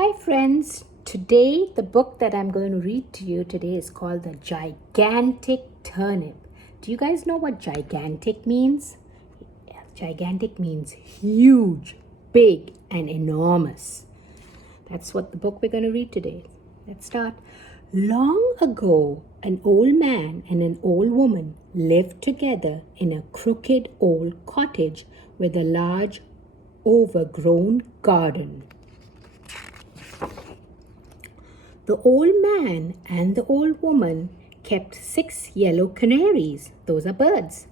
Hi friends, today the book that I'm going to read to you today is called The Gigantic Turnip. Do you guys know what gigantic means? Yeah, gigantic means huge, big and enormous. That's what the book we're going to read today. Let's start. Long ago, an old man and an old woman lived together in a crooked old cottage with a large overgrown garden. The old man and the old woman kept 6 yellow canaries, those are birds,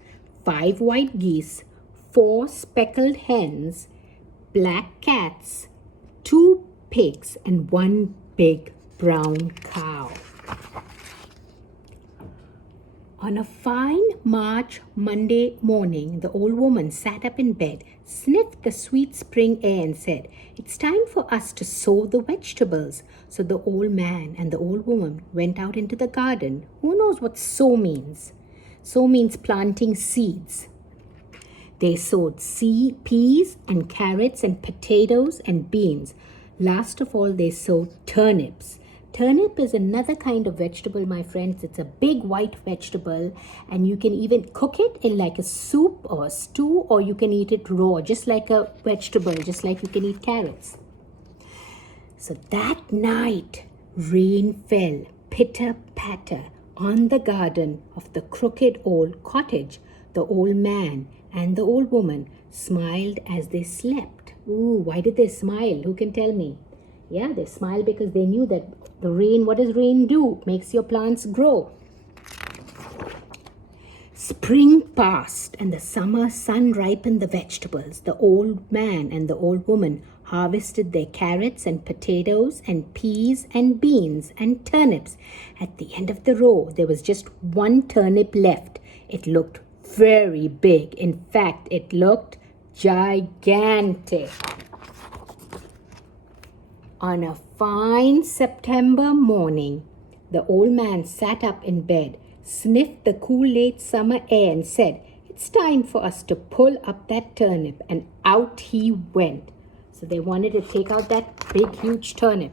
5 white geese, 4 speckled hens, black cats, 2 pigs, and 1 big brown cow. On a fine March Monday morning, the old woman sat up in bed, sniffed the sweet spring air and said, "It's time for us to sow the vegetables." So the old man and the old woman went out into the garden. Who knows what sow means? Sow means planting seeds. They sowed peas and carrots and potatoes and beans. Last of all, they sowed turnips. Turnip is another kind of vegetable, my friends. It's a big white vegetable, and you can even cook it in like a soup or a stew, or you can eat it raw, just like a vegetable, just like you can eat carrots. So that night, rain fell, pitter-patter, on the garden of the crooked old cottage. The old man and the old woman smiled as they slept. Ooh, why did they smile? Who can tell me? Yeah, they smiled because they knew that the rain, what does rain do? Makes your plants grow. Spring passed and the summer sun ripened the vegetables. The old man and the old woman harvested their carrots and potatoes and peas and beans and turnips. At the end of the row, there was just 1 turnip left. It looked very big. In fact, it looked gigantic. On a fine September morning, the old man sat up in bed, sniffed the cool late summer air and said, "It's time for us to pull up that turnip," and out he went. So they wanted to take out that big, huge turnip.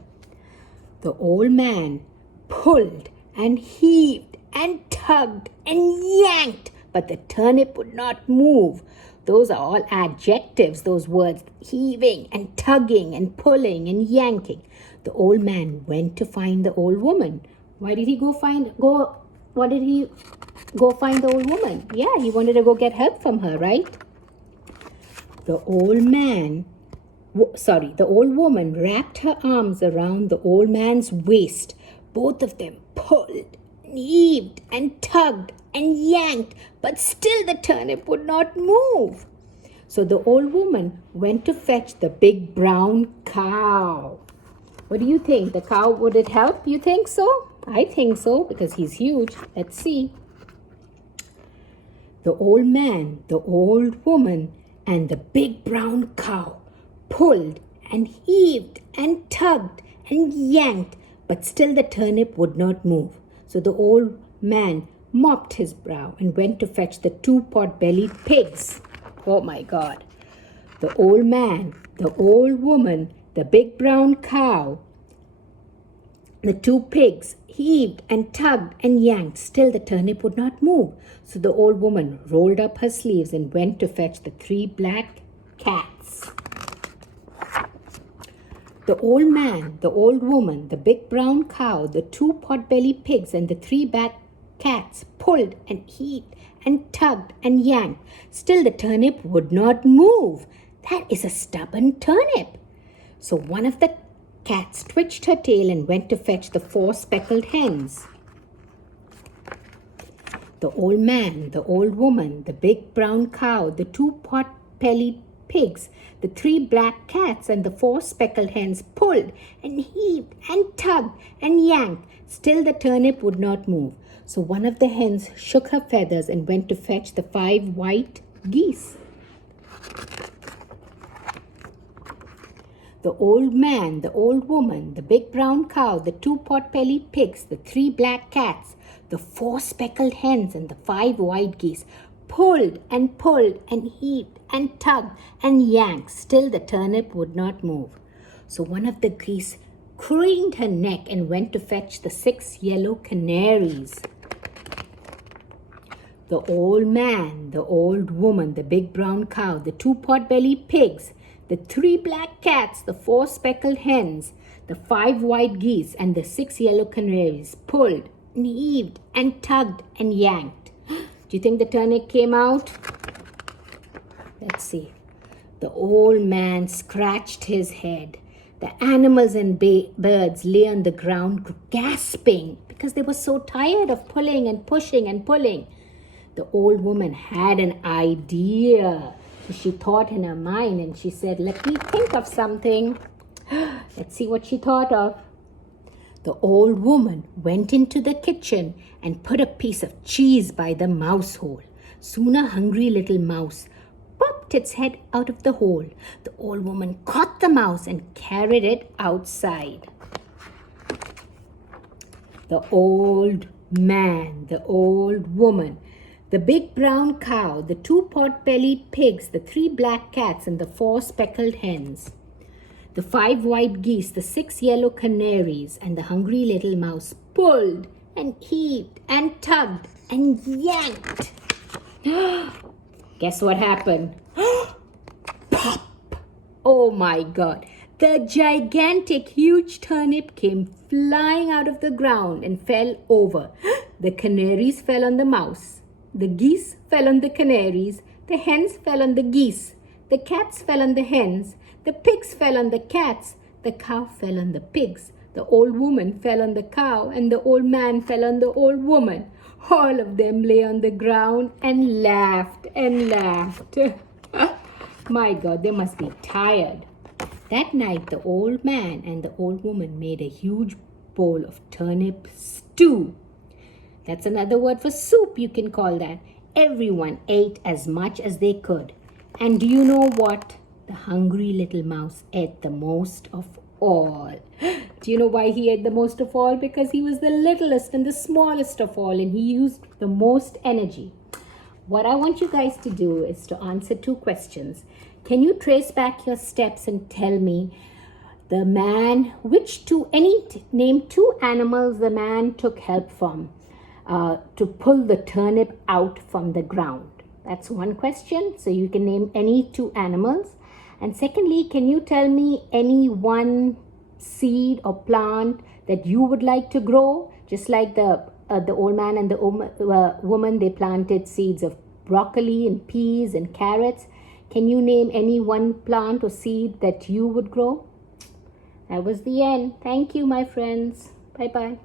The old man pulled and heaved and tugged and yanked, but the turnip would not move. Those are all adjectives, those words, heaving and tugging and pulling and yanking. The old man went to find the old woman. Why did he go find the old woman? Yeah, he wanted to go get help from her, right? The old woman wrapped her arms around the old man's waist. Both of them pulled, heaved and tugged and yanked, but still the turnip would not move. So the old woman went to fetch the big brown cow. What do you think? The cow, would it help? You think so? I think so, because he's huge. Let's see. The old man, the old woman, and the big brown cow pulled and heaved and tugged and yanked, but still the turnip would not move. So the old man mopped his brow and went to fetch the 2 pot-bellied pigs. Oh my God. The old man, the old woman, the big brown cow, the 2 pigs heaved and tugged and yanked. Still the turnip would not move. So the old woman rolled up her sleeves and went to fetch the 3 black cats. The old man, the old woman, the big brown cow, the 2 pot-bellied pigs, and the 3 black cats pulled and heaved and tugged and yanked. Still the turnip would not move. That is a stubborn turnip. So one of the cats twitched her tail and went to fetch the 4 speckled hens. The old man, the old woman, the big brown cow, the 2 pot-bellied pigs, the 3 black cats, and the 4 speckled hens pulled and heaved and tugged and yanked. Still the turnip would not move. So one of the hens shook her feathers and went to fetch the 5 white geese. The old man, the old woman, the big brown cow, the 2 pot-bellied pigs, the 3 black cats, the 4 speckled hens, and the 5 white geese pulled and heaved and tugged and yanked. Still the turnip would not move. So one of the geese craned her neck and went to fetch the 6 yellow canaries. The old man, the old woman, the big brown cow, the 2 pot-bellied pigs, the 3 black cats, the 4 speckled hens, the 5 white geese, and the 6 yellow canaries pulled and heaved and tugged and yanked. Do you think the turnip came out? Let's see. The old man scratched his head. The animals and birds lay on the ground gasping because they were so tired of pulling and pushing and pulling. The old woman had an idea. So she thought in her mind and she said, "Let me think of something." Let's see what she thought of. The old woman went into the kitchen and put a piece of cheese by the mouse hole. Soon a hungry little mouse popped its head out of the hole. The old woman caught the mouse and carried it outside. The old man, the old woman, the big brown cow, the 2 pot-bellied pigs, the 3 black cats, and the 4 speckled hens, the 5 white geese, the 6 yellow canaries, and the hungry little mouse pulled and heaved and tugged and yanked. Guess what happened? Pop! Oh my God! The gigantic, huge turnip came flying out of the ground and fell over. The canaries fell on the mouse. The geese fell on the canaries. The hens fell on the geese. The cats fell on the hens. The pigs fell on the cats. The cow fell on the pigs. The old woman fell on the cow. And the old man fell on the old woman. All of them lay on the ground and laughed and laughed. My God, they must be tired. That night, the old man and the old woman made a huge bowl of turnip stew. That's another word for soup, you can call that. Everyone ate as much as they could. And do you know what? The hungry little mouse ate the most of all. Do you know why he ate the most of all? Because he was the littlest and the smallest of all, and he used the most energy. What I want you guys to do is to answer 2 questions. Can you trace back your steps and tell me the man, name 2 animals the man took help from to pull the turnip out from the ground? That's one question. So you can name any 2 animals. And secondly, can you tell me any one seed or plant that you would like to grow? Just like the old man and the woman, they planted seeds of broccoli and peas and carrots. Can you name any one plant or seed that you would grow? That was the end. Thank you, my friends. Bye-bye.